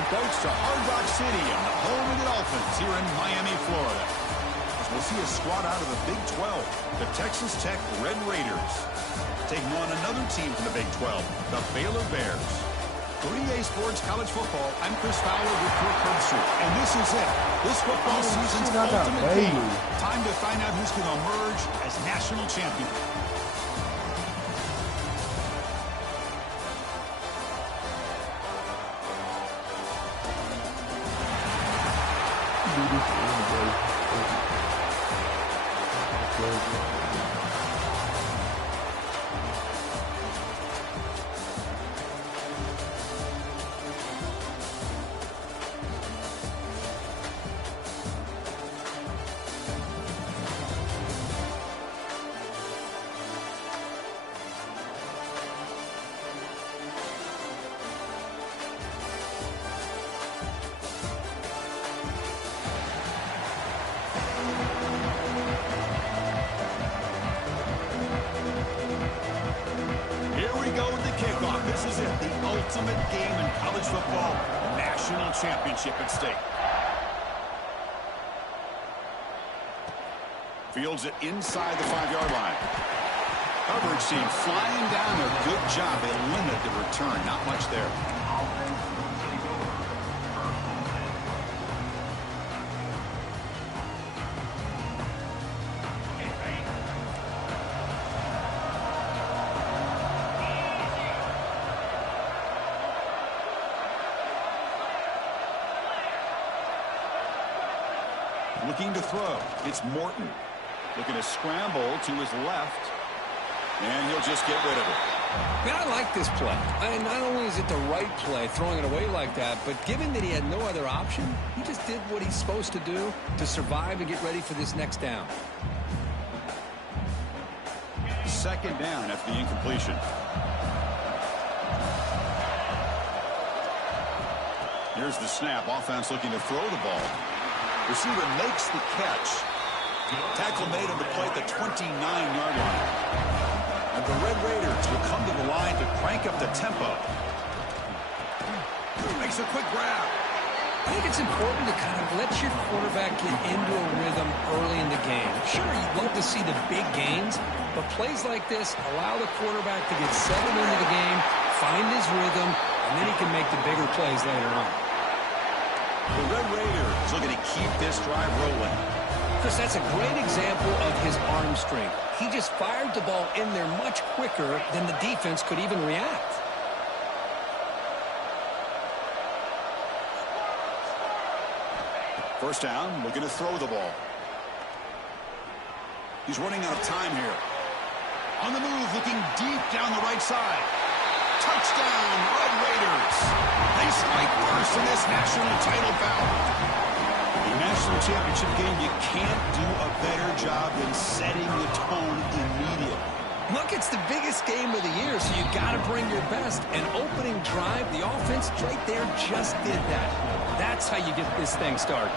welcome folks to Hard Rock City and the home of the Dolphins here in Miami, Florida. As we'll see a squad out of the Big 12, the Texas Tech Red Raiders, taking on another team from the Big 12, the Baylor Bears. For EA Sports College Football, I'm Chris Fowler with Kirk Herbstreit, and this is it. This football season's ultimate game. Time to find out who's going to emerge as national champion. This is it, the ultimate game in college football, national championship at stake. Fields it inside the 5-yard line. Coverage team flying down there. Good job. They limit the return. Not much there. Looking to throw. It's Morton. Looking to scramble to his left. And he'll just get rid of it. Man, I like this play. Not only is it the right play, throwing it away like that, but given that he had no other option, he just did what he's supposed to do to survive and get ready for this next down. Second down after the incompletion. Here's the snap. Offense looking to throw the ball. Receiver makes the catch. Tackle made on the play at the 29-yard line. And the Red Raiders will come to the line to crank up the tempo. Makes a quick grab. I think it's important to kind of let your quarterback get into a rhythm early in the game. Sure, you'd love to see the big gains, but plays like this allow the quarterback to get settled into the game, find his rhythm, and then he can make the bigger plays later on. The Red Raiders looking to keep this drive rolling. Chris, that's a great example of his arm strength. He just fired the ball in there much quicker than the defense could even react. First down, looking to throw the ball. He's running out of time here. On the move, looking deep down the right side. Touchdown, Red Raiders. They strike first in this national title bout. The national championship game, you can't do a better job than setting the tone immediately. Look, it's the biggest game of the year, so you got to bring your best. An opening drive, the offense right there just did that. That's how you get this thing started.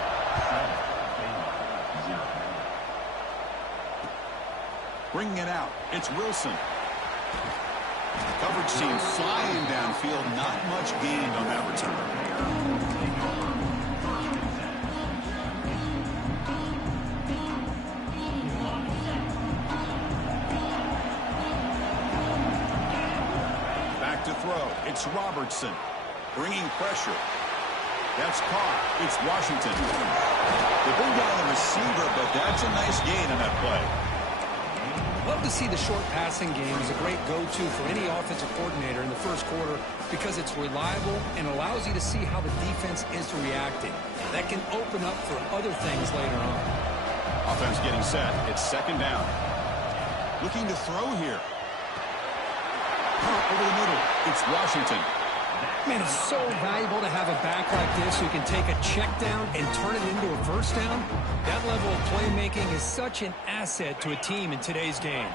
Bringing it out, it's Wilson. Coverage team flying downfield, not much gained on that return. Back to throw, it's Robertson. Bringing pressure. That's caught, it's Washington. They bring down the receiver, but that's a nice gain on that play. Love to see the short passing game as a great go-to for any offensive coordinator in the first quarter because it's reliable and allows you to see how the defense is reacting. That can open up for other things later on. Offense getting set. It's second down. Looking to throw here. Over the middle. It's Washington. Man, it's so valuable to have a back like this who can take a check down and turn it into a first down. That level of playmaking is such an asset to a team in today's game.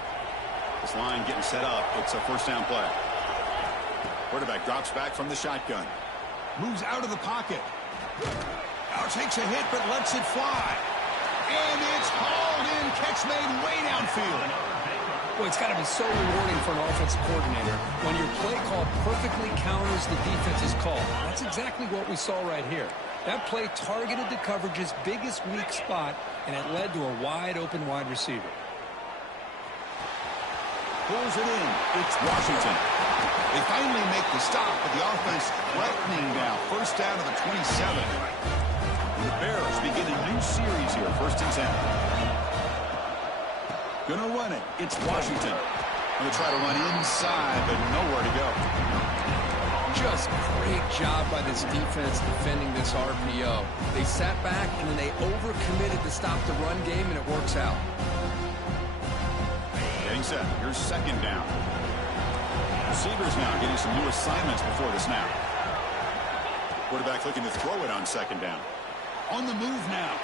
This line getting set up. It's a first down play. Quarterback drops back from the shotgun. Moves out of the pocket. Now takes a hit but lets it fly. And it's hauled in. Catch made way downfield. Well, it's got to be so rewarding for an offensive coordinator when your play call perfectly counters the defense's call. That's exactly what we saw right here. That play targeted the coverage's biggest weak spot, and it led to a wide-open wide receiver. Pulls it in. It's Washington. They finally make the stop, but the offense threatening now. First down to the 27. The Bears begin a new series here. 1st and 10. Gonna run it. It's Washington. Gonna try to run inside, but nowhere to go. Just great job by this defense defending this RPO. They sat back, and then they overcommitted to stop the run game, and it works out. Getting set. Here's 2nd down. Receivers now getting some new assignments before the snap. Quarterback looking to throw it on 2nd down. On the move now.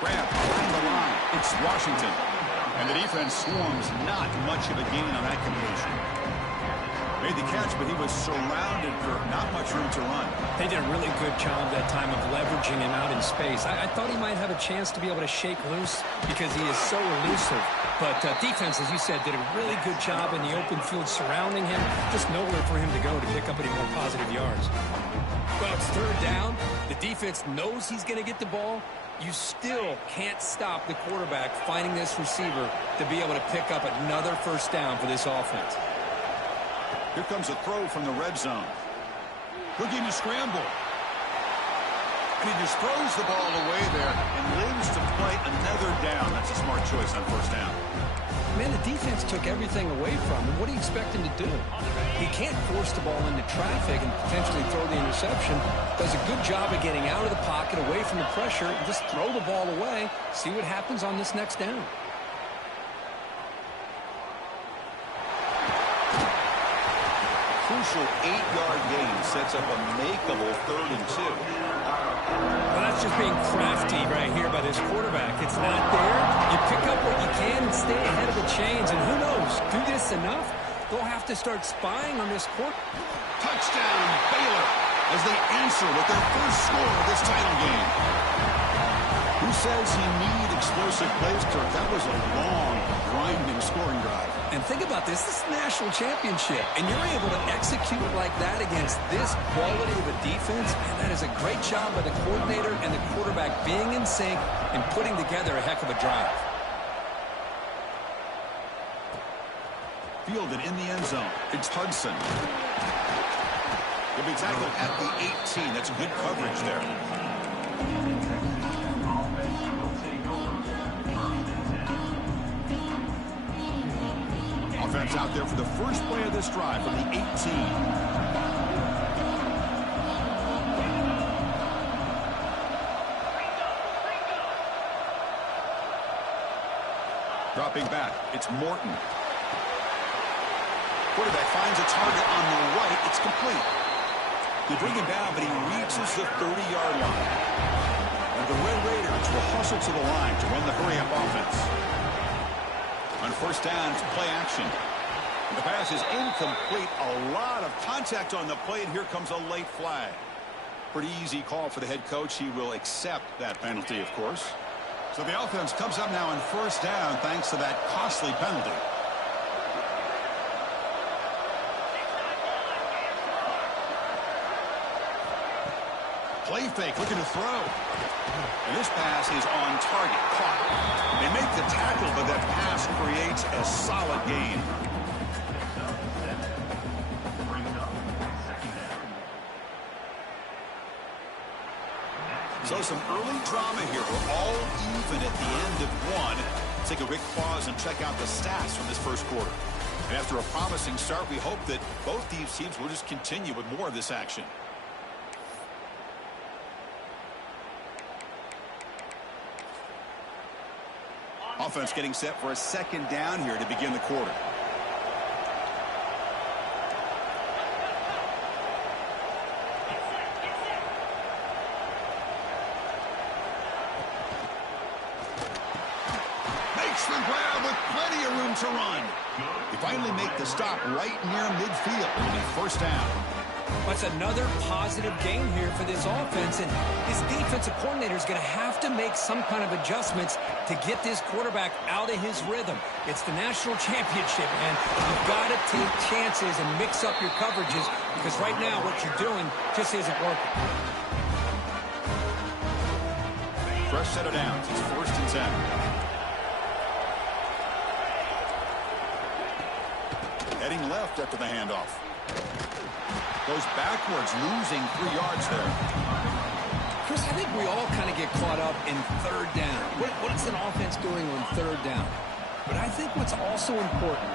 Grab behind the line. It's Washington. And the defense swarms. Not much of a gain on that completion. Made the catch, but he was surrounded for not much room to run. They did a really good job that time of leveraging him out in space. I thought he might have a chance to be able to shake loose because he is so elusive. But defense, as you said, did a really good job in the open field surrounding him. Just nowhere for him to go to pick up any more positive yards. Well, it's 3rd down. The defense knows he's going to get the ball. You still can't stop the quarterback finding this receiver to be able to pick up another 1st down for this offense. Here comes a throw from the red zone. Looking to scramble. And he just throws the ball away there and lives to play another down. That's a smart choice on 1st down. Man, the defense took everything away from him. What do you expect him to do? He can't force the ball into traffic and potentially throw the interception. Does a good job of getting out of the pocket, away from the pressure, and just throw the ball away. See what happens on this next down. Crucial 8-yard gain sets up a makeable 3rd and 2. Well, that's just being crafty right here by this quarterback. It's not there. You pick up what you can and stay ahead of the chains. And who knows, do this enough, they'll have to start spying on this court. Touchdown, Baylor, as they answer with their first score of this title game. Who says you need explosive plays, Kirk? That was a long, grinding scoring drive. And think about this. This is a national championship, and you're able to execute like that against this quality of a defense, and that is a great job by the coordinator and the quarterback being in sync and putting together a heck of a drive. Fielded in the end zone. It's Hudson. He'll be tackled at the 18. That's good coverage there. Offense out there for the first play of this drive from the 18. Dropping back, it's Morton. Quarterback finds a target on the right. It's complete. They bring him down, but he reaches the 30-yard line. And the Red Raiders will hustle to the line to run the hurry-up offense. On 1st down, it's play action. And the pass is incomplete. A lot of contact on the play, and here comes a late flag. Pretty easy call for the head coach. He will accept that penalty, of course. So the offense comes up now on 1st down thanks to that costly penalty. Play fake, looking to throw. And this pass is on target, caught. They make the tackle, but that pass creates a solid gain. So some early drama here. We're all even at the end of one. Let's take a quick pause and check out the stats from this first quarter. And after a promising start, we hope that both these teams will just continue with more of this action. Offense getting set for a 2nd down here to begin the quarter. Makes the grab with plenty of room to run. They finally make the stop right near midfield. It'll be 1st down. That's another positive game here for this offense, and this defensive coordinator is going to have to make some kind of adjustments to get this quarterback out of his rhythm. It's the national championship, and you've got to take chances and mix up your coverages, because right now what you're doing just isn't working. Fresh set of downs. It's 1st and 10. Heading left after the handoff. Goes backwards, losing 3 yards there. Chris, I think we all kind of get caught up in 3rd down. What is an offense doing on 3rd down? But I think what's also important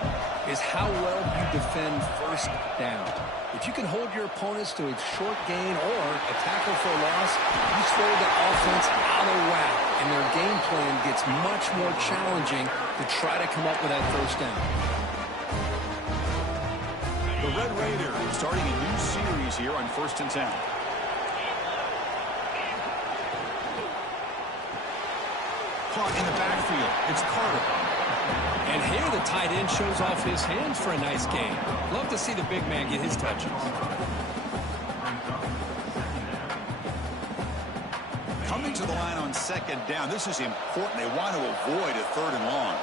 is how well you defend 1st down. If you can hold your opponents to a short gain or a tackle for a loss, you throw the offense out of whack, and their game plan gets much more challenging to try to come up with that 1st down. The Red Raiders starting a new series here on 1st and 10. Caught in the backfield. It's Carter. And here the tight end shows off his hands for a nice game. Love to see the big man get his touches. Coming to the line on 2nd down. This is important. They want to avoid a 3rd and long.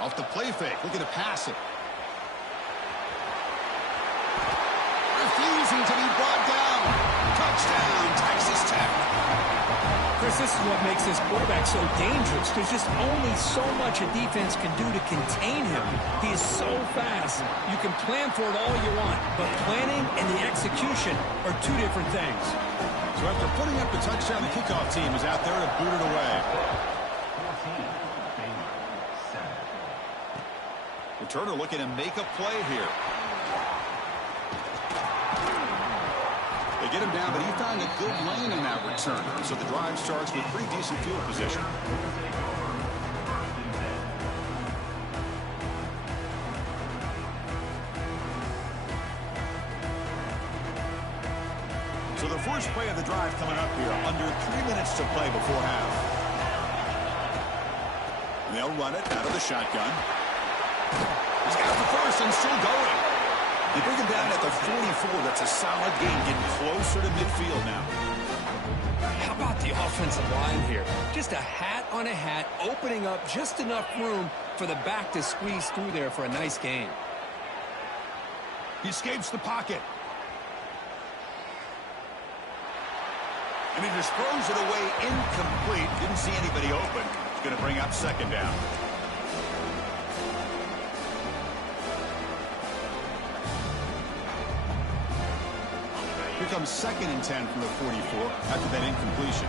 Off the play fake, looking to pass it. Refusing to be brought down. Touchdown, Texas Tech. Chris, this is what makes this quarterback so dangerous. There's just only so much a defense can do to contain him. He is so fast. You can plan for it all you want, but planning and the execution are 2 different things. So after putting up the touchdown, the kickoff team is out there to boot it away. Returner looking to make a play here. They get him down, but he found a good lane in that return. So the drive starts with pretty decent field position. So the first play of the drive coming up here, under 3 minutes to play before half. And they'll run it out of the shotgun. He's got the first and still going. They bring him down at the 44. That's a solid gain, getting closer to midfield now. How about the offensive line here? Just a hat on a hat, opening up just enough room for the back to squeeze through there for a nice gain. He escapes the pocket. And he just throws it away incomplete. Didn't see anybody open. It's going to bring up 2nd down. Here comes 2nd and 10 from the 44 after that incompletion.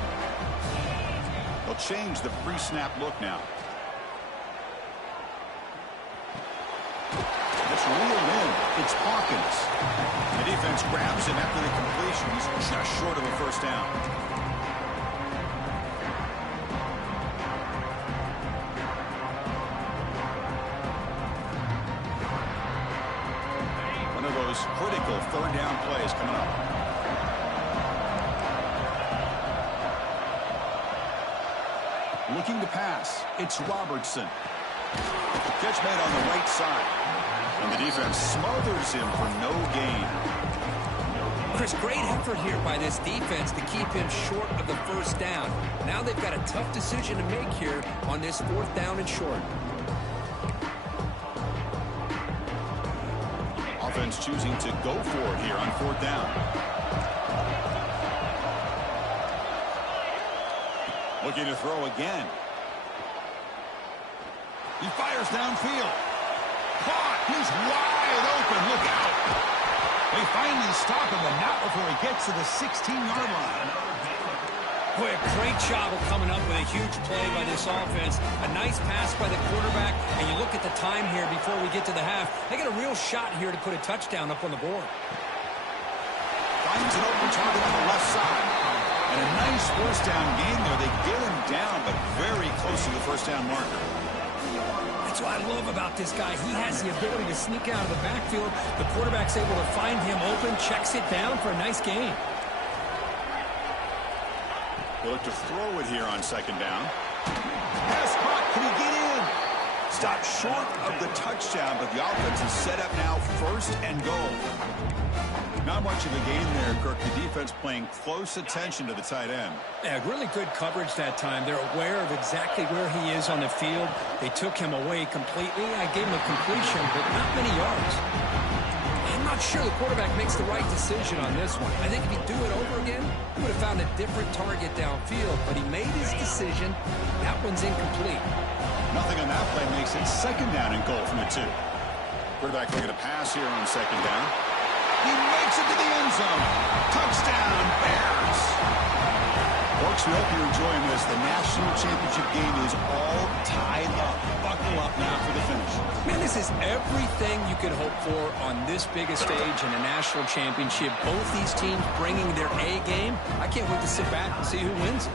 They'll change the pre-snap look now. It's reeled in. It's Hawkins. The defense grabs him after the completion. He's just short of a 1st down. One of those critical 3rd down plays coming up. Looking to pass. It's Robertson. Catch made on the right side. And the defense smothers him for no gain. Chris, great effort here by this defense to keep him short of the 1st down. Now they've got a tough decision to make here on this 4th down and short. Offense choosing to go for it here on 4th down. Looking to throw again. He fires downfield. Caught. He's wide open. Look out. They finally stop him, but not before he gets to the 16-yard line. Boy, a great job of coming up with a huge play by this offense. A nice pass by the quarterback, and you look at the time here before we get to the half. They got a real shot here to put a touchdown up on the board. Finds an open target on the left side. And a nice 1st down gain there. They get him down, but very close to the 1st down marker. That's what I love about this guy. He has the ability to sneak out of the backfield. The quarterback's able to find him open, checks it down for a nice gain. He'll look to throw it here on second down. Pass caught. Can he get in? Stopped short of the touchdown, but the offense is set up now, first and goal. Not much of a gain there, Kirk. The defense paying close attention to the tight end. Yeah, really good coverage that time. They're aware of exactly where he is on the field. They took him away completely. I gave him a completion, but not many yards. I'm not sure the quarterback makes the right decision on this one. I think if he'd do it over again, he would have found a different target downfield, but he made his decision. That one's incomplete. Nothing on that play makes it second down and goal from the 2. Quarterback looking to pass here on second down. He makes it to the end zone. Touchdown, Bears. Folks, we hope you're enjoying this. The national championship game is all tied up. Buckle up now for the finish. Man, this is everything you could hope for on this biggest stage in a national championship. Both these teams bringing their A game. I can't wait to sit back and see who wins.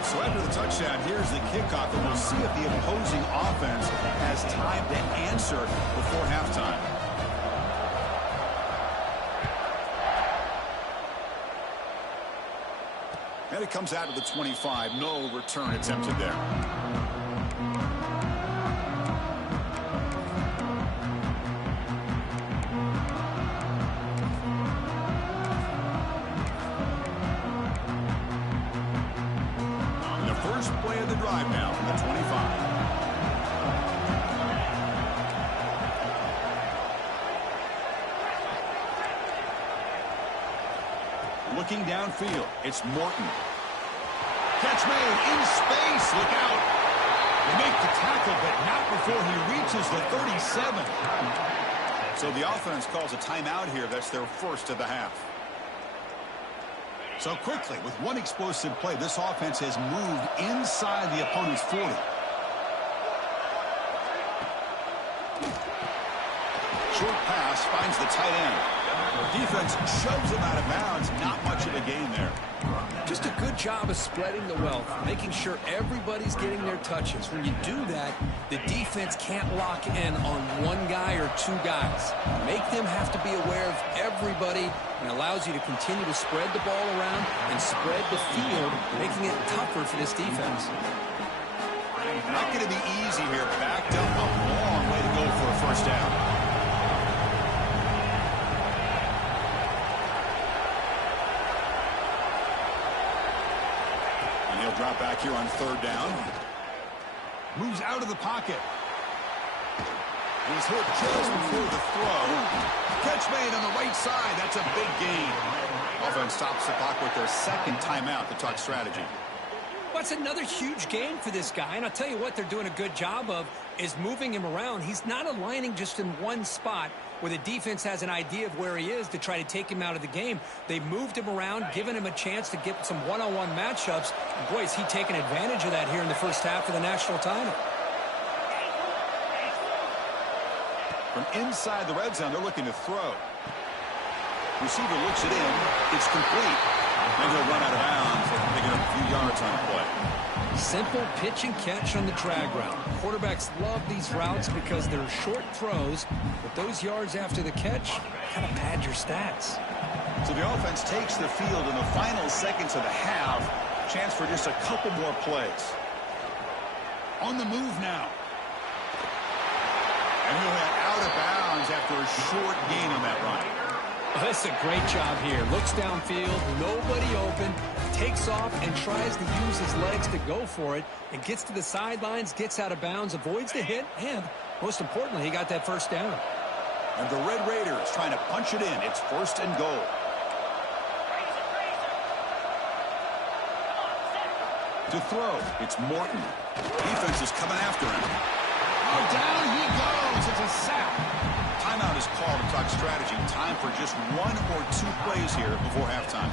So after the touchdown, here's the kickoff, and we'll see if the opposing offense has time to answer before halftime. And it comes out to the 25. No return attempted there. And the first play of the drive now from the 25. Looking downfield, it's Morton. Catch made in space. Look out. They make the tackle, but not before he reaches the 37. So the offense calls a timeout here. That's their first of the half. So quickly, with one explosive play, this offense has moved inside the opponent's 40. Short pass finds the tight end. The defense shoves him out of bounds. Not much of a gain there. Just a good job of spreading the wealth, making sure everybody's getting their touches. When you do that, the defense can't lock in on one guy or two guys. Make them have to be aware of everybody, and allows you to continue to spread the ball around and spread the field, making it tougher for this defense. Not going to be easy here. Backed up a long way to go for a first down. Drop back here on third down. Moves out of the pocket. He's hit just before the throw. Catch made on the right side. That's a big gain. Offense stops the clock with their second timeout to talk strategy. Well, it's another huge game for this guy, and I'll tell you what they're doing a good job of is moving him around. He's not aligning just in one spot where the defense has an idea of where he is to try to take him out of the game. They've moved him around, given him a chance to get some one-on-one matchups. And boy, is he taking advantage of that here in the first half of the national title. From inside the red zone, they're looking to throw. Receiver looks it in. It's complete. And he'll run out of bounds after picking up a few yards on the play. Simple pitch and catch on the drag route. Quarterbacks love these routes because they're short throws, but those yards after the catch kind of pad your stats. So the offense takes the field in the final seconds of the half. Chance for just a couple more plays. On the move now. And he'll head out of bounds after a short gain on that run. Oh, that's a great job here. Looks downfield, nobody open, takes off and tries to use his legs to go for it, and gets to the sidelines, gets out of bounds, avoids the hit, and most importantly, he got that first down. And the Red Raiders trying to punch it in. It's first and goal. To throw, it's Morton. Defense is coming after him. Oh, down he goes. It's a sack. Timeout is called to talk strategy. Time for just one or two plays here before halftime.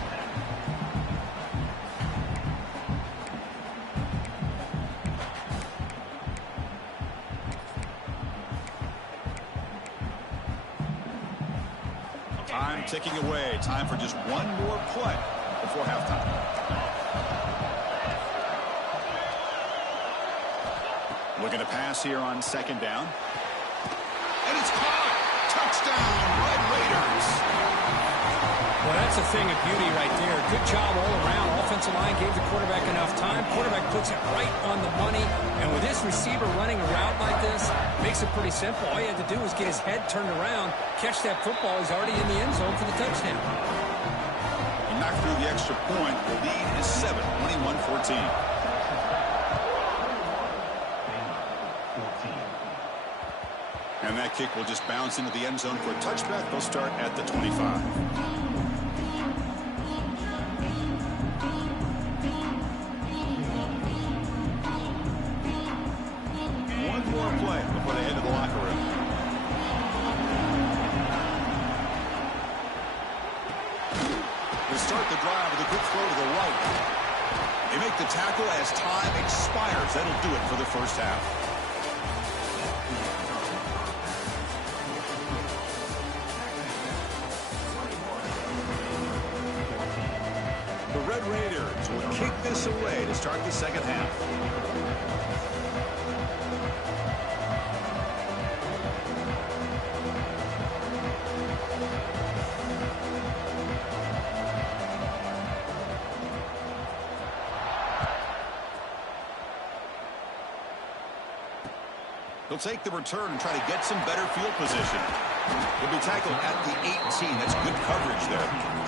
Time ticking away. Time for just one more play before halftime. Looking to pass here on second down. And it's caught. Touchdown, Red Raiders. Well, that's a thing of beauty right there. Good job all around. Offensive line gave the quarterback enough time. Quarterback puts it right on the money. And with this receiver running a route like this, makes it pretty simple. All you had to do was get his head turned around, catch that football. He's already in the end zone for the touchdown. He knocked through the extra point. The lead is 7, 21-14. And that kick will just bounce into the end zone for a touchback. They'll start at the 25. One more play before they head to the locker room. They start the drive with a good throw to the right. They make the tackle as time expires. That'll do it for the first half. The Red Raiders will kick this away to start the second half. He'll take the return and try to get some better field position. He'll be tackled at the 18. That's good coverage there.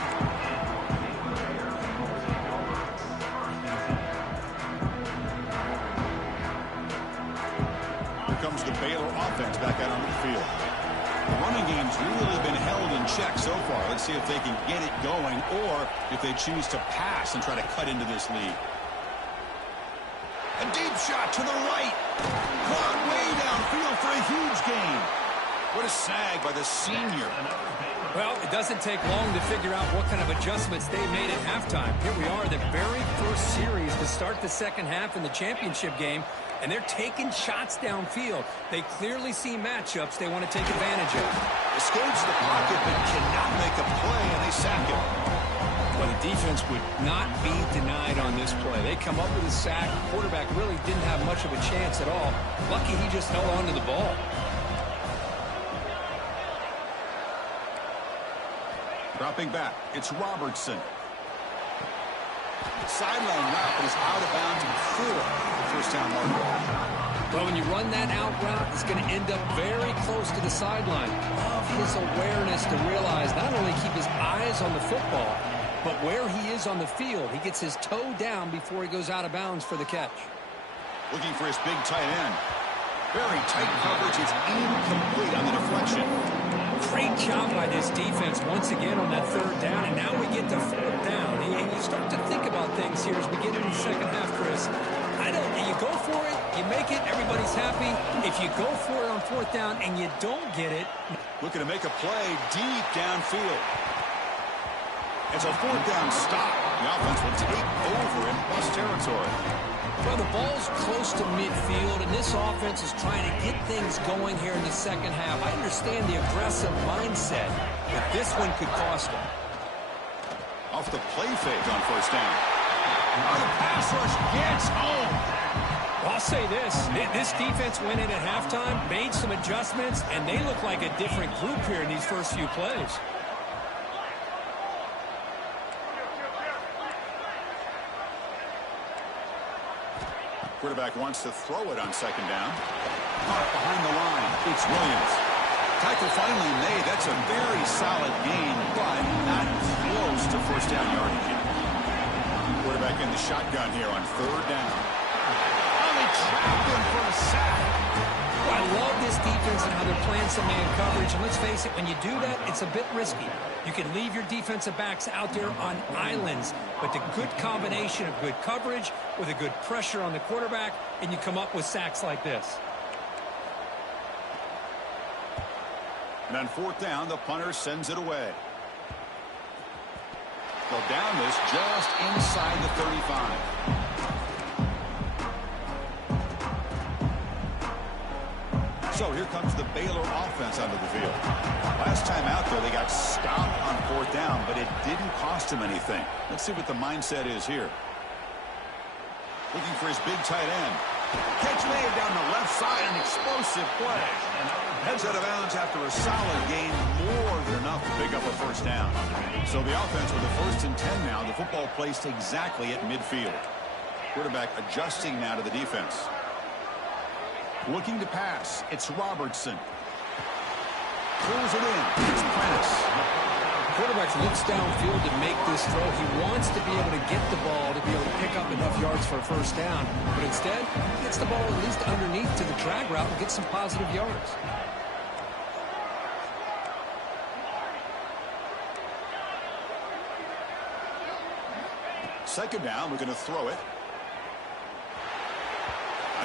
Comes the Baylor offense back out onto the field. The running game's really been held in check so far. Let's see if they can get it going or if they choose to pass and try to cut into this lead. A deep shot to the right. Caught way downfield for a huge gain. What a sag by the senior. Well, it doesn't take long to figure out what kind of adjustments they made at halftime. Here we are, the very first series to start the second half in the championship game, and they're taking shots downfield. They clearly see matchups they want to take advantage of. Escapes the pocket but cannot make a play, and they sack him. Well, the defense would not be denied on this play. They come up with a sack. The quarterback really didn't have much of a chance at all. Lucky he just held on to the ball. Dropping back, it's Robertson. Sideline route is out of bounds before the first down marker. Well, when you run that out route, it's going to end up very close to the sideline. Love his awareness to realize not only keep his eyes on the football, but where he is on the field. He gets his toe down before he goes out of bounds for the catch. Looking for his big tight end. Very tight coverage. It's incomplete on the deflection. Great job by this defense once again on that third down, and now we get to fourth down. And you start to think about things here as we get into the second half, Chris. You go for it, you make it, everybody's happy. If you go for it on fourth down and you don't get it. Looking to make a play deep downfield. It's a fourth down stop. The offense will take over in plus territory. Well, the ball's close to midfield, and this offense is trying to get things going here in the second half. I understand the aggressive mindset, but this one could cost them. Off the play fake on first down. Oh, the pass rush gets home. Well, I'll say this defense went in at halftime, made some adjustments, and they look like a different group here in these first few plays. Quarterback wants to throw it on second down. Caught behind the line. It's Williams. Tackle finally made. That's a very solid gain, but not close to first down yardage yet. Quarterback in the shotgun here on third down. Oh, they trapped him for a sack. Well, I love this defense and how they're playing some man coverage. And let's face it, when you do that, it's a bit risky. You can leave your defensive backs out there on islands, but the good combination of good coverage with a good pressure on the quarterback, and you come up with sacks like this. And on fourth down, the punter sends it away. They'll down this just inside the 35. So here comes the Baylor offense onto the field. Last time out there, they got stopped on fourth down, but it didn't cost them anything. Let's see what the mindset is here. Looking for his big tight end. Catch made down the left side, an explosive play. Heads out of bounds after a solid gain, more than enough to pick up a first down. So the offense with a 1st and 10 now, the football placed exactly at midfield. Quarterback adjusting now to the defense. Looking to pass, it's Robertson. Pulls it in, it's Prentice. Quarterback looks downfield to make this throw. He wants to be able to get the ball to be able to pick up enough yards for a first down. But instead, he gets the ball at least underneath to the drag route and gets some positive yards. Second down, we're going to throw it.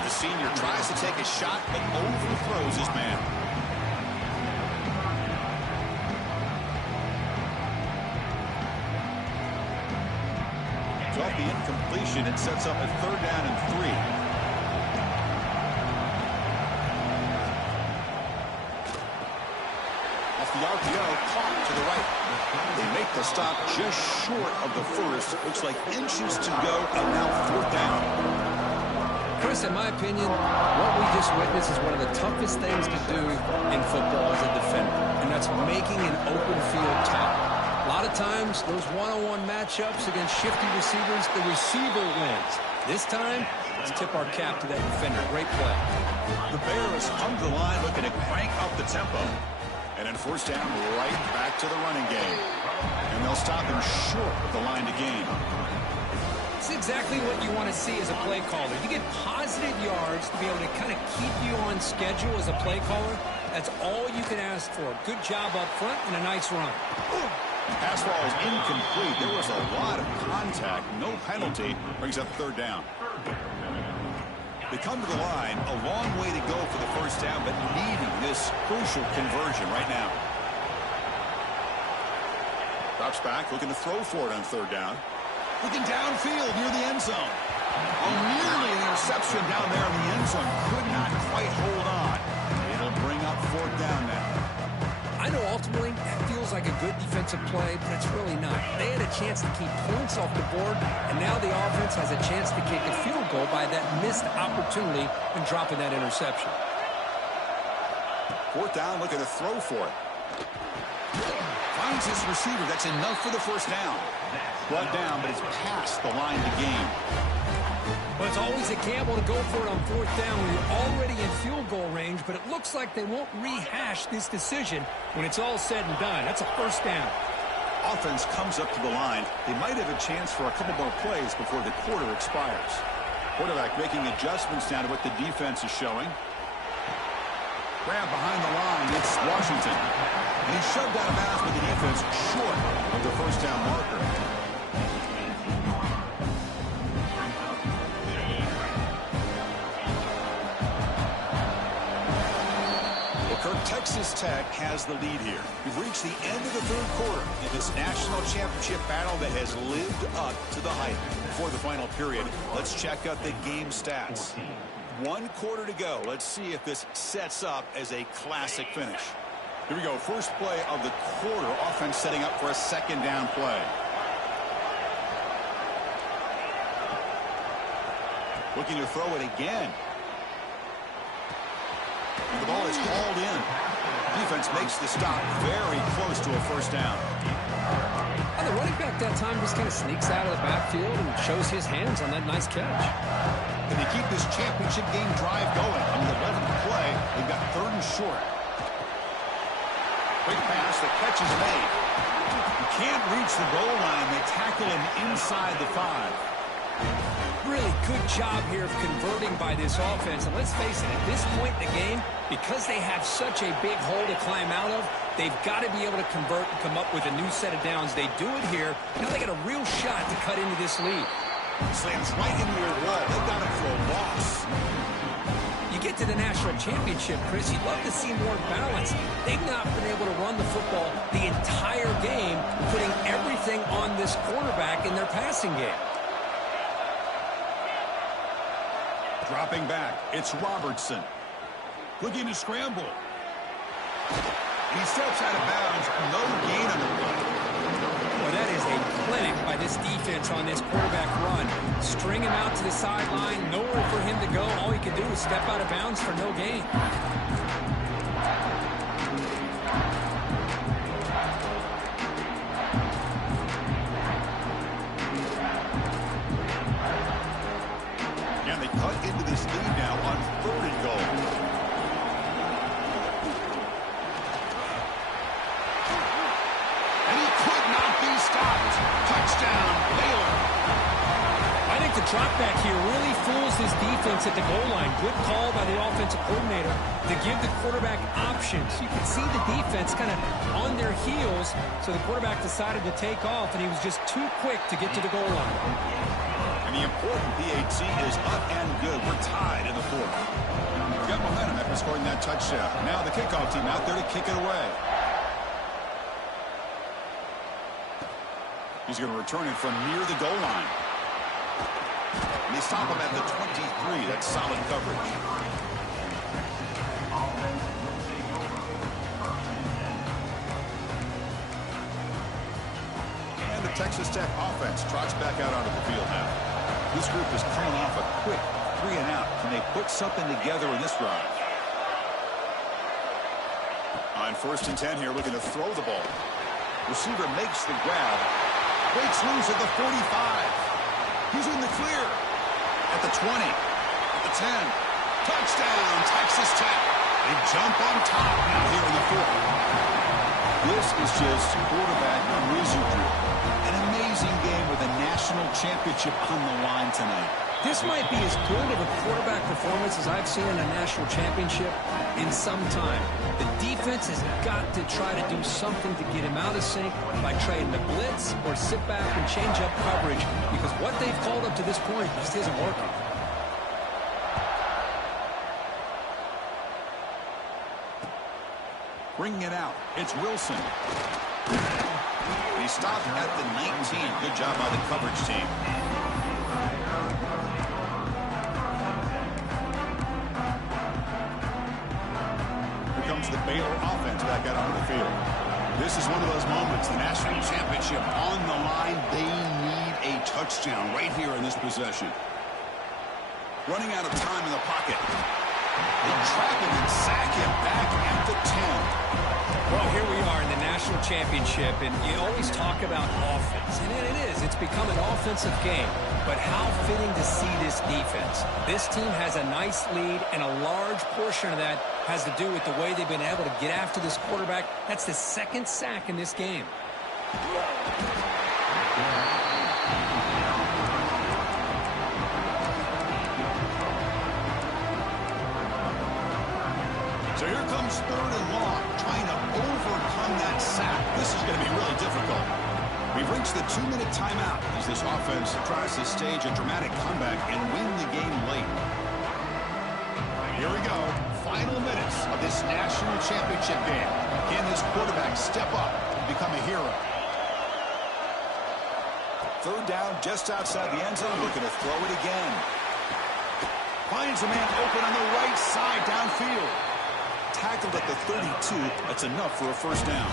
The senior tries to take a shot, but overthrows his man. So off the incompletion, it sets up a 3rd down and 3. Off the RPO, caught to the right. They make the stop just short of the first. Looks like inches to go, and now 4th down. Chris, in my opinion, what we just witnessed is one of the toughest things to do in football as a defender, and that's making an open field tackle. A lot of times, those one-on-one matchups against shifty receivers, the receiver wins. This time, let's tip our cap to that defender. Great play. The Bears come to the line looking to crank up the tempo. And then 4th down, right back to the running game. And they'll stop him short of the line to gain. It's exactly what you want to see as a play caller. You get positive yards to be able to kind of keep you on schedule as a play caller. That's all you can ask for. Good job up front and a nice run. Pass ball is incomplete. There was a lot of contact. No penalty. Brings up 3rd down. They come to the line. A long way to go for the first down, but needing this crucial conversion right now. Drops back, looking to throw for it on 3rd down. Looking downfield near the end zone. Oh, nearly an interception down there in the end zone. Could not quite hold on. It'll bring up 4th down now. I know ultimately that feels like a good defensive play, but it's really not. They had a chance to keep points off the board, and now the offense has a chance to kick a field goal by that missed opportunity and dropping that interception. 4th down, looking to throw for it. Finds his receiver. That's enough for the first down. Brought down, but it's past the line to gain. Well, it's always a gamble to go for it on 4th down when you're already in field goal range, but it looks like they won't rehash this decision when it's all said and done. That's a first down. Offense comes up to the line. They might have a chance for a couple more plays before the quarter expires. Quarterback making adjustments now to what the defense is showing. Grab behind the line. It's Washington. And he's shoved out of bounds with the defense short of the first down marker. Texas Tech has the lead here. We've reached the end of the 3rd quarter in this national championship battle that has lived up to the hype. Before the final period, let's check out the game stats. 1 quarter to go. Let's see if this sets up as a classic finish. Here we go. First play of the quarter. Offense setting up for a 2nd down play. Looking to throw it again. And the ball is called in. Defense makes the stop very close to a first down. And the running back that time just kind of sneaks out of the backfield and shows his hands on that nice catch. Can they keep this championship game drive going? On the 11th play, they've got 3rd and short. Quick pass, the catch is made. You can't reach the goal line. They tackle him inside the 5. Really good job here of converting by this offense. And let's face it, at this point in the game, because they have such a big hole to climb out of, they've got to be able to convert and come up with a new set of downs. They do it here. Now they got a real shot to cut into this lead. Slams right into your wall. They got it for a loss. You get to the national championship, Chris, you'd love to see more balance. They've not been able to run the football the entire game, putting everything on this quarterback in their passing game. Dropping back, it's Robertson. Looking to scramble. He steps out of bounds. No gain on the play. Well, that is a clinic by this defense on this quarterback run. bring him out to the sideline. Nowhere for him to go. All he could do was step out of bounds for no gain. And they cut into this lead now on 3rd and goal. And he could not be stopped. Touchdown, Baylor. I think the drop back here really fools this defense at the goal line. Good call by the offensive coordinator to give the quarterback options. You can see the defense kind of on their heels, so the quarterback decided to take off, and he was just too quick to get to the goal line. And the important PAT is up and good. We're tied in the 4th. We've got momentum after scoring that touchdown. Now the kickoff team out there to kick it away. He's going to return it from near the goal line. And they stop him at the 23. That's solid coverage. And the Texas Tech offense trots back out onto the field now. This group is coming off a quick 3 and out. Can they put something together in this drive? On 1st and 10 here, looking to throw the ball. Receiver makes the grab. Breaks loose at the 45. He's in the clear. At the 20. At the 10. Touchdown, Texas Tech. They jump on top now here in the 4th. This is just quarterback wizardry. An amazing game with a national championship on the line tonight. This might be as good of a quarterback performance as I've seen in a national championship in some time. The defense has got to try to do something to get him out of sync by trying to blitz or sit back and change up coverage, because what they've called up to this point just isn't working. Bringing it out, it's Wilson. He stopped at the 19. Good job by the coverage team. Here comes the Baylor offense back out onto the field. This is one of those moments, the national championship on the line. They need a touchdown right here in this possession. Running out of time in the pocket. They trap him and sack him back at the 10. Well, here we are in the national championship, and you always talk about offense, and it is. It's become an offensive game, but how fitting to see this defense. This team has a nice lead, and a large portion of that has to do with the way they've been able to get after this quarterback. That's the 2nd sack in this game. So here comes 3rd and long, trying to overcome that sack. This is going to be really difficult. We've reached the 2-minute timeout as this offense tries to stage a dramatic comeback and win the game late. Here we go. Final minutes of this national championship game. Can this quarterback step up and become a hero? 3rd down just outside the end zone, looking to throw it again. Finds a man open on the right side downfield. Tackled at the 32. That's enough for a 1st down.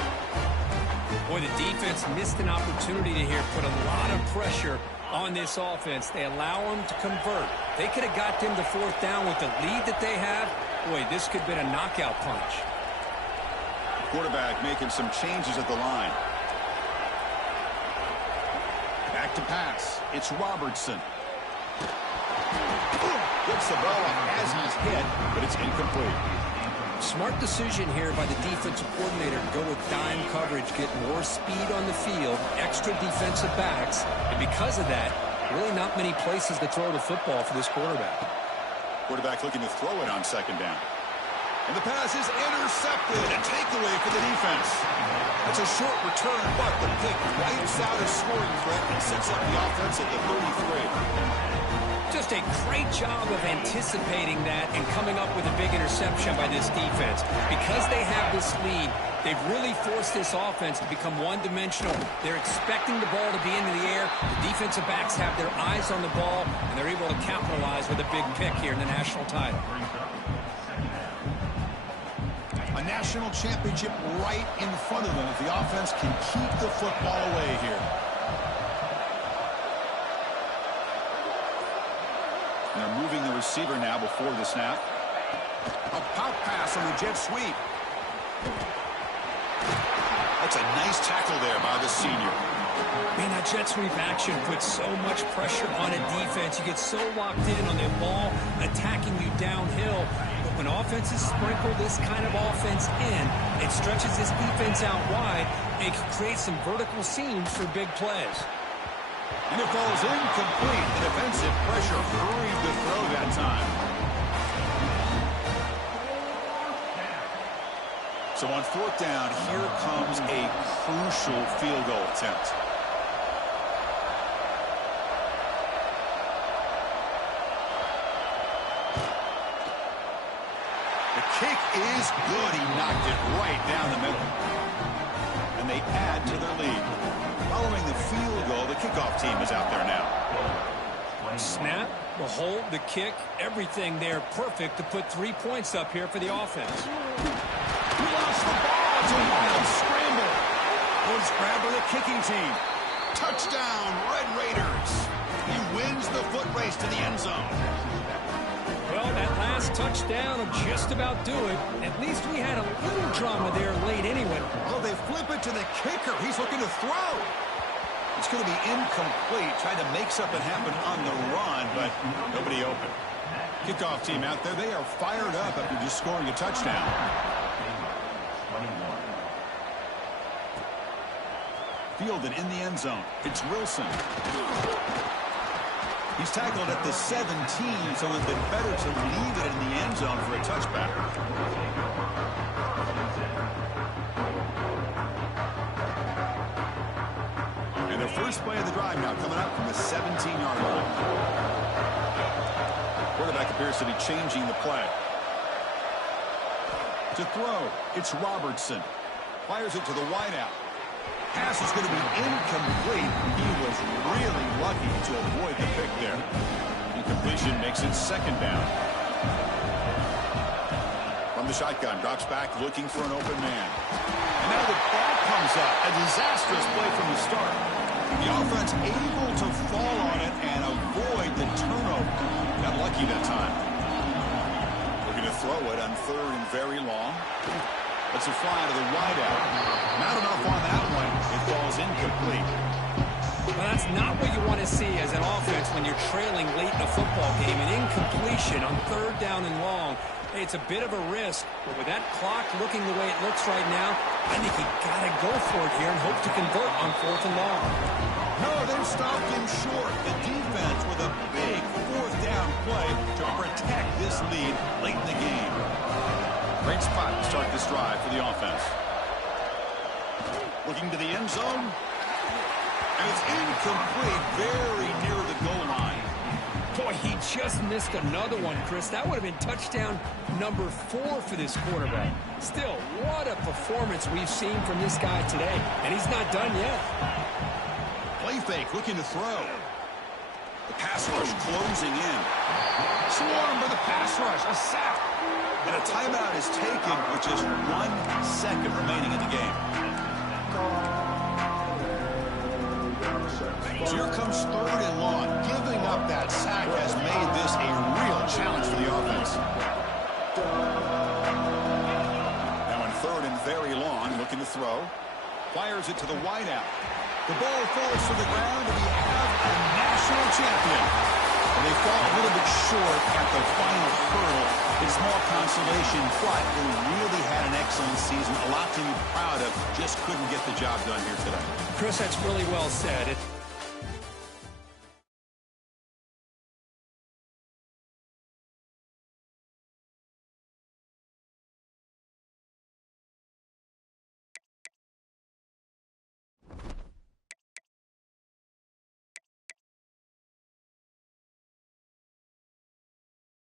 Boy, the defense missed an opportunity to here put a lot of pressure on this offense. They allow them to convert. They could have got them to 4th down with the lead that they have. Boy, this could have been a knockout punch. Quarterback making some changes at the line. Back to pass. It's Robertson. Gets the ball up as he's hit, but it's incomplete. Smart decision here by the defensive coordinator to go with dime coverage, get more speed on the field, extra defensive backs, and because of that, really not many places to throw the football for this quarterback. Quarterback looking to throw it on 2nd down. And the pass is intercepted. A takeaway for the defense. That's a short return, but the pick wipes out a scoring threat and sets up the offense at the 33. Just a great job of anticipating that and coming up with a big interception by this defense. Because they have this lead, they've really forced this offense to become one-dimensional. They're expecting the ball to be into the air. The defensive backs have their eyes on the ball, and they're able to capitalize with a big pick here in the national title. A national championship right in front of them if the offense can keep the football away here. They're moving the receiver now before the snap. A pop pass on the jet sweep. That's a nice tackle there by the senior. Man, that jet sweep action puts so much pressure on a defense. You get so locked in on their ball attacking you downhill. But when offenses sprinkle this kind of offense in, it stretches this defense out wide. It can create some vertical seams for big plays. And it falls incomplete. The defensive pressure hurried the throw that time. So on fourth down, here comes a crucial field goal attempt. The kick is good. He knocked it right down the middle. And they add to their lead. Following the field goal, the kickoff team is out there now. Snap, the hold, the kick, everything there perfect to put 3 points up here for the offense. He lost the ball. It's a wild scramble. Good grab by the kicking team. Touchdown, Red Raiders. He wins the foot race to the end zone. Well, that last touchdown will just about do it. At least we had a little drama there late anyway. Oh, they flip it to the kicker. He's looking to throw. It's going to be incomplete. Tried to make something happen on the run, but nobody open. Kickoff team out there. They are fired up after just scoring a touchdown. Fielded in the end zone. It's Wilson. He's tackled at the 17, so it would have been better to leave it in the end zone for a touchback. And the first play of the drive now coming up from the 17-yard line. Quarterback appears to be changing the play. To throw, it's Robertson. Fires it to the wideout. Pass is going to be incomplete. He was really lucky to avoid the pick there. Incompletion makes it second down. From the shotgun, drops back looking for an open man. And now the ball comes up. A disastrous play from the start. The offense able to fall on it and avoid the turnover. Got lucky that time. Looking to throw it on third and very long. Let's it fly to the wideout. Not enough on that one. It falls incomplete. Well, that's not what you want to see as an offense when you're trailing late in a football game. An incompletion on third down and long. It's a bit of a risk, but with that clock looking the way it looks right now, I think you got to go for it here and hope to convert on fourth and long. No, they've stopped him short. The defense with a big fourth down play to protect this lead late in the game. Great spot to start this drive for the offense. Looking to the end zone. And it's incomplete, very near the goal line. Boy, he just missed another one, Chris. That would have been touchdown number 4 for this quarterback. Still, what a performance we've seen from this guy today. And he's not done yet. Play fake, looking to throw. The pass rush closing in. Swarmed by the pass rush. A sack. And a timeout is taken with just 1 second remaining in the game. So here comes third and long. Giving up that sack has made this a real challenge for the offense. Now in third and very long, looking to throw. Fires it to the wideout. The ball falls to the ground, and we have a national champion. And they fall a little bit short at the final hurdle. It's small consolation, but they really had an excellent season. A lot to be proud of. Just couldn't get the job done here today. Chris, that's really well said.